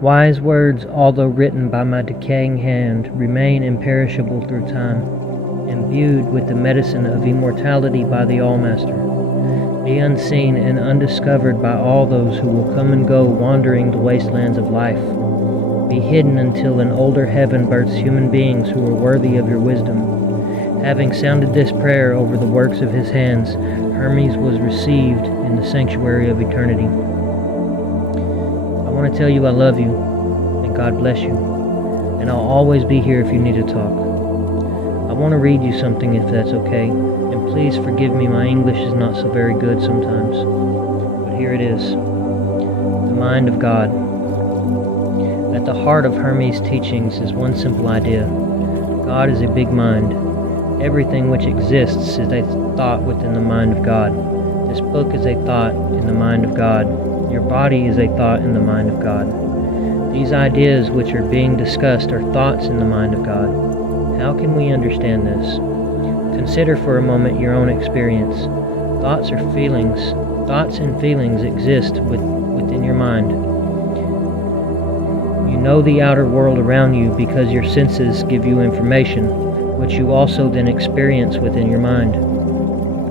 Wise words, although written by my decaying hand, remain imperishable through time, imbued with the medicine of immortality by the All-Master. Be unseen and undiscovered by all those who will come and go wandering the wastelands of life. Be hidden until an older heaven births human beings who are worthy of your wisdom. Having sounded this prayer over the works of his hands, Hermes was received in the sanctuary of eternity. I want to tell you I love you, and God bless you, and I'll always be here if you need to talk. I want to read you something if that's okay, and please forgive me, my English is not so very good sometimes, but here it is. The mind of God. At the heart of Hermes' teachings is one simple idea. God is a big mind. Everything which exists is a thought within the mind of God. This book is a thought in the mind of God. Your body is a thought in the mind of God. These ideas which are being discussed are thoughts in the mind of God. How can we understand this? Consider for a moment your own experience. Thoughts are feelings. Thoughts and feelings exist within your mind. You know the outer world around you because your senses give you information, which you also then experience within your mind.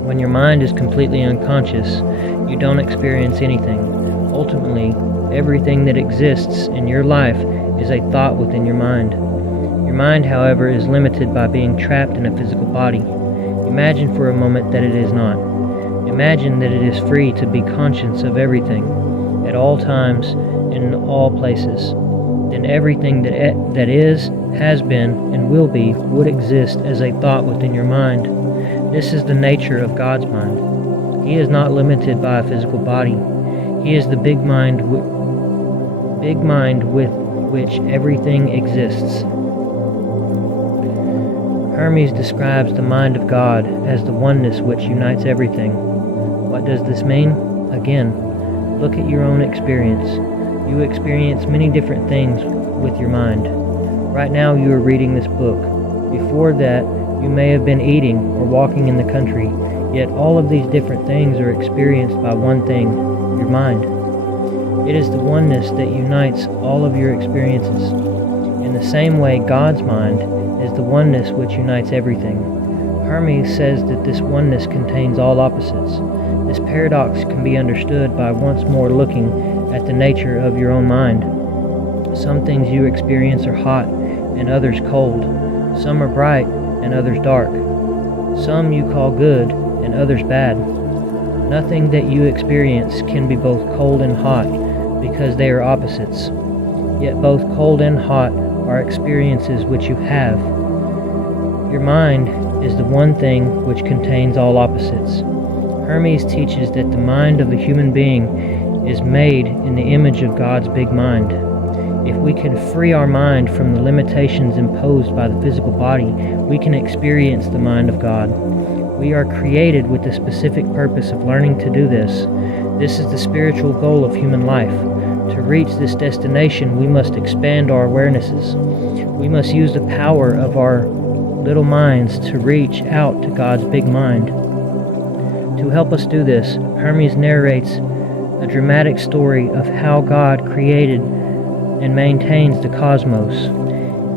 When your mind is completely unconscious, you don't experience anything. Ultimately, everything that exists in your life is a thought within your mind. Your mind, however, is limited by being trapped in a physical body. Imagine for a moment that it is not. Imagine that it is free to be conscious of everything, at all times, and in all places. Then everything that is, has been, and will be would exist as a thought within your mind. This is the nature of God's mind. He is not limited by a physical body. He is the big mind with which everything exists. Hermes describes the mind of God as the oneness which unites everything. What does this mean? Again, look at your own experience. You experience many different things with your mind. Right now you are reading this book. Before that, you may have been eating or walking in the country, yet all of these different things are experienced by one thing, your mind. It is the oneness that unites all of your experiences. In the same way, God's mind is the oneness which unites everything. Hermes says that this oneness contains all opposites. This paradox can be understood by once more looking at the nature of your own mind. Some things you experience are hot and others cold. Some are bright and others dark. Some you call good and others bad. Nothing that you experience can be both cold and hot because they are opposites. Yet both cold and hot are experiences which you have. Your mind is the one thing which contains all opposites. Hermes teaches that the mind of a human being is made in the image of God's big mind. If we can free our mind from the limitations imposed by the physical body, we can experience the mind of God. We are created with the specific purpose of learning to do this. This is the spiritual goal of human life. To reach this destination, we must expand our awarenesses. We must use the power of our little minds to reach out to God's big mind. To help us do this, Hermes narrates a dramatic story of how God created and maintains the cosmos.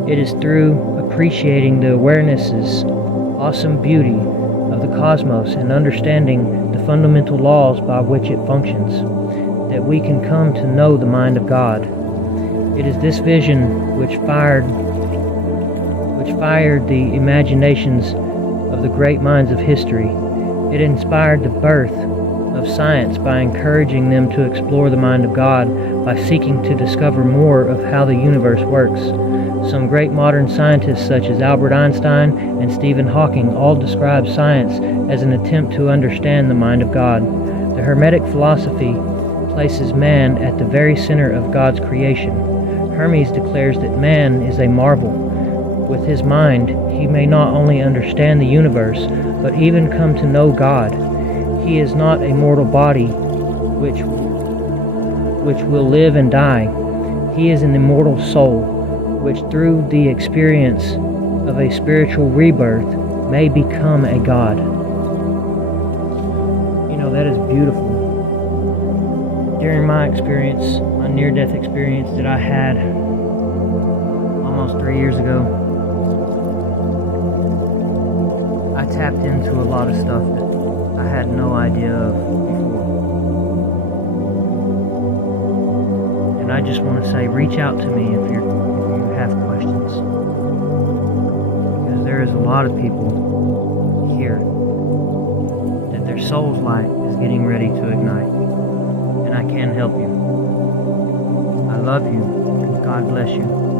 It is through appreciating the awarenesses, awesome beauty of the cosmos and understanding the fundamental laws by which it functions that we can come to know the mind of God. It is this vision which fired the imaginations of the great minds of history. It inspired the birth of science by encouraging them to explore the mind of God by seeking to discover more of how the universe works. Some great modern scientists such as Albert Einstein and Stephen Hawking all describe science as an attempt to understand the mind of God. The Hermetic philosophy places man at the very center of God's creation. Hermes declares that man is a marvel. With his mind, he may not only understand the universe, but even come to know God. He is not a mortal body which will live and die. He is an immortal soul, which through the experience of a spiritual rebirth may become a God. You know, that is beautiful. During my experience, my near-death experience that I had almost 3 years ago, I tapped into a lot of stuff that I had no idea of before. And I just want to say, reach out to me if you have questions. Because there is a lot of people here that their soul's light is getting ready to ignite. And I can help you. I love you, and God bless you.